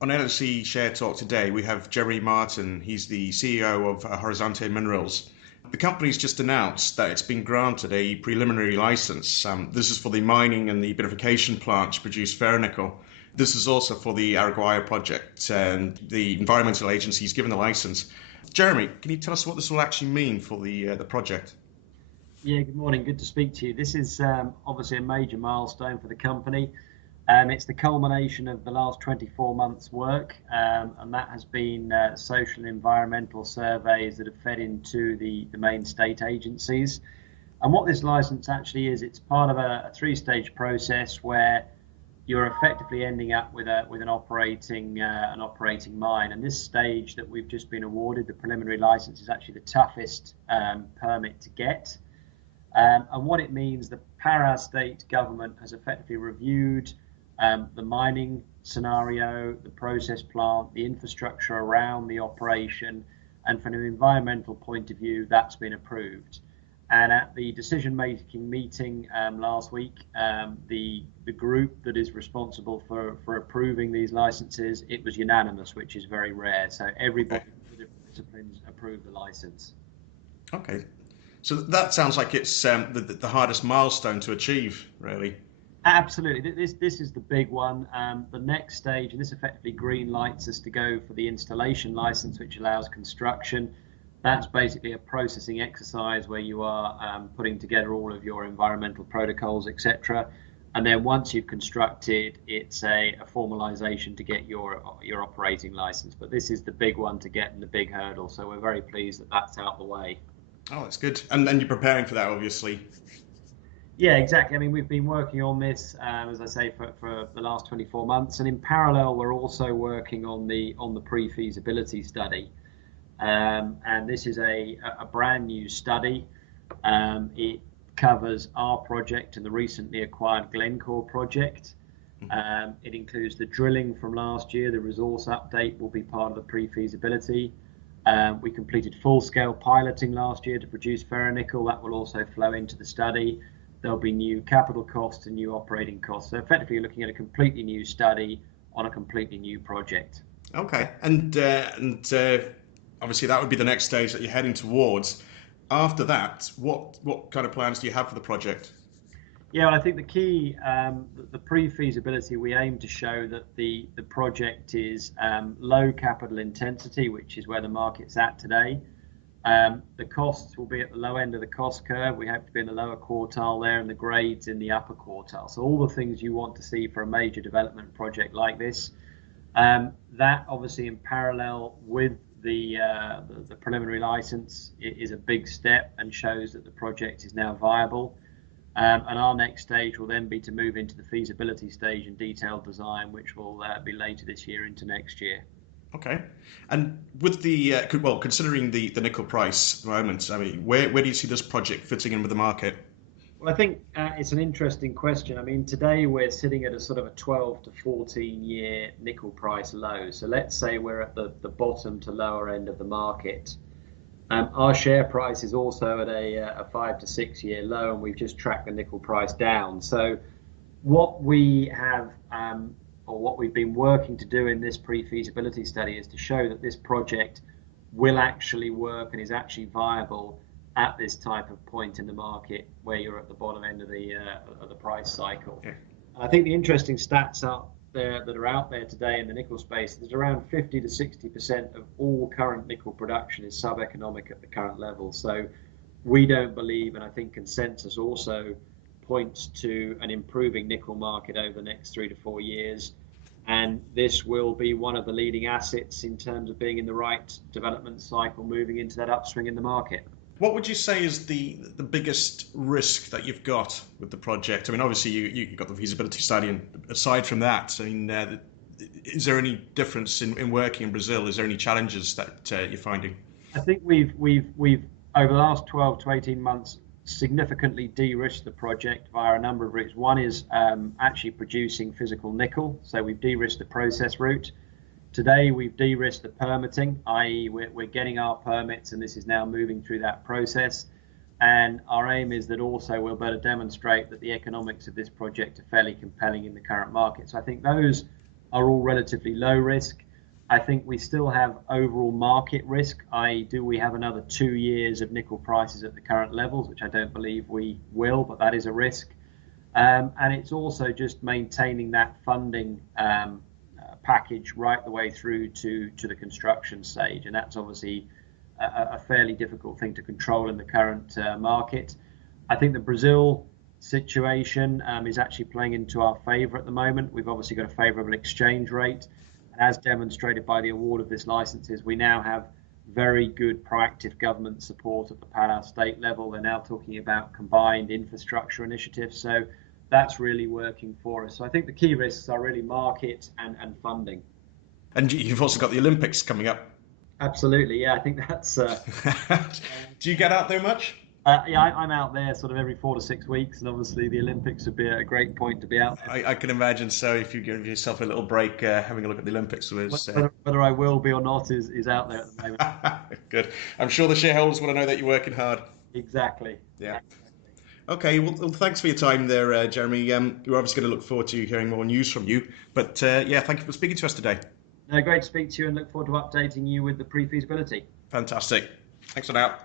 On LSE Share Talk today, we have Jerry Martin. He's the CEO of Horizonte Minerals. The company's just announced that it's been granted a preliminary license. This is for the mining and the beneficiation plant to produce ferronickel. This is also for the Araguaia project, and the environmental agency's given the license. Jeremy, can you tell us what this will actually mean for the project? Yeah, good morning. Good to speak to you. This is obviously a major milestone for the company. It's the culmination of the last 24 months' work, and that has been social and environmental surveys that have fed into the main state agencies. And what this license actually is, it's part of a three-stage process where you're effectively ending up with an operating mine. And this stage that we've just been awarded, the preliminary license, is actually the toughest permit to get. And what it means, the Para state government has effectively reviewed the mining scenario, the process plant, the infrastructure around the operation, and from an environmental point of view, that's been approved. And at the decision-making meeting last week, the group that is responsible for approving these licenses, it was unanimous, which is very rare. So everybody from the different disciplines approved the license. Okay. So that sounds like it's the hardest milestone to achieve, really. Absolutely. This is the big one. The next stage, and this effectively green lights us to go for the installation license, which allows construction. That's basically a processing exercise where you are putting together all of your environmental protocols, etc. And then once you've constructed, it's a formalization to get your operating license. But this is the big one to get and the big hurdle. So we're very pleased that that's out the way. Oh, that's good. And then you're preparing for that, obviously. Yeah, exactly. I mean, we've been working on this, as I say, for the last 24 months, and in parallel, we're also working on the pre-feasibility study. And this is a brand new study. It covers our project and the recently acquired Glencore project. It includes the drilling from last year. The resource update will be part of the pre-feasibility. We completed full-scale piloting last year to produce ferronickel. That will also flow into the study. There'll be new capital costs and new operating costs. So effectively, you're looking at a completely new study on a completely new project. Okay. And obviously that would be the next stage that you're heading towards. After that, what kind of plans do you have for the project? Yeah, well, I think the key, the pre-feasibility, we aim to show that the project is low capital intensity, which is where the market's at today. The costs will be at the low end of the cost curve. We hope to be in the lower quartile there, and the grades in the upper quartile. So all the things you want to see for a major development project like this. That obviously in parallel with the preliminary license is a big step and shows that the project is now viable. And our next stage will then be to move into the feasibility stage and detailed design, which will be later this year into next year. Okay. And with well, considering the nickel price at the moment, I mean, where do you see this project fitting in with the market? Well, I think it's an interesting question. I mean, today we're sitting at a sort of a 12 to 14 year nickel price low. So let's say we're at the bottom to lower end of the market. Our share price is also at a 5 to 6 year low, and we've just tracked the nickel price down. So what we have, or what we've been working to do in this pre-feasibility study, is to show that this project will actually work and is actually viable at this type of point in the market where you're at the bottom end of the price cycle. Yeah. And I think the interesting stats that are out there today in the nickel space, there's around 50 to 60% of all current nickel production is sub-economic at the current level. So we don't believe, and I think consensus also points to an improving nickel market over the next 3 to 4 years. And this will be one of the leading assets in terms of being in the right development cycle, moving into that upswing in the market. What would you say is the biggest risk that you've got with the project? I mean, obviously you got the feasibility study, and aside from that, I mean, is there any difference in working in Brazil? Is there any challenges that you're finding? I think we've over the last 12 to 18 months significantly de-risked the project via a number of routes. One is actually producing physical nickel, so we've de-risked the process route. Today we've de-risked the permitting, i.e. we're getting our permits, and this is now moving through that process. And our aim is that also we'll better demonstrate that the economics of this project are fairly compelling in the current market. So I think those are all relatively low risk. I think we still have overall market risk, i.e. do we have another 2 years of nickel prices at the current levels, which I don't believe we will, but that is a risk. And it's also just maintaining that funding package right the way through to the construction stage. And that's obviously a fairly difficult thing to control in the current market. I think the Brazil situation is actually playing into our favour at the moment. We've obviously got a favourable exchange rate. And as demonstrated by the award of this licenses, we now have very good proactive government support at the Pará state level. They're now talking about combined infrastructure initiatives. So that's really working for us. So I think the key risks are really market and funding. And you've also got the Olympics coming up. Absolutely, yeah. I think that's. Do you get out there much? Yeah, I'm out there sort of every 4 to 6 weeks, and obviously the Olympics would be a great point to be out there. I can imagine so. If you give yourself a little break, having a look at the Olympics was. Whether I will be or not is out there at the moment. Good. I'm sure the shareholders want to know that you're working hard. Exactly. Yeah. Okay, well, thanks for your time there, Jeremy. We're obviously going to look forward to hearing more news from you. But yeah, thank you for speaking to us today. No, great to speak to you and look forward to updating you with the pre-feasibility. Fantastic. Thanks for now.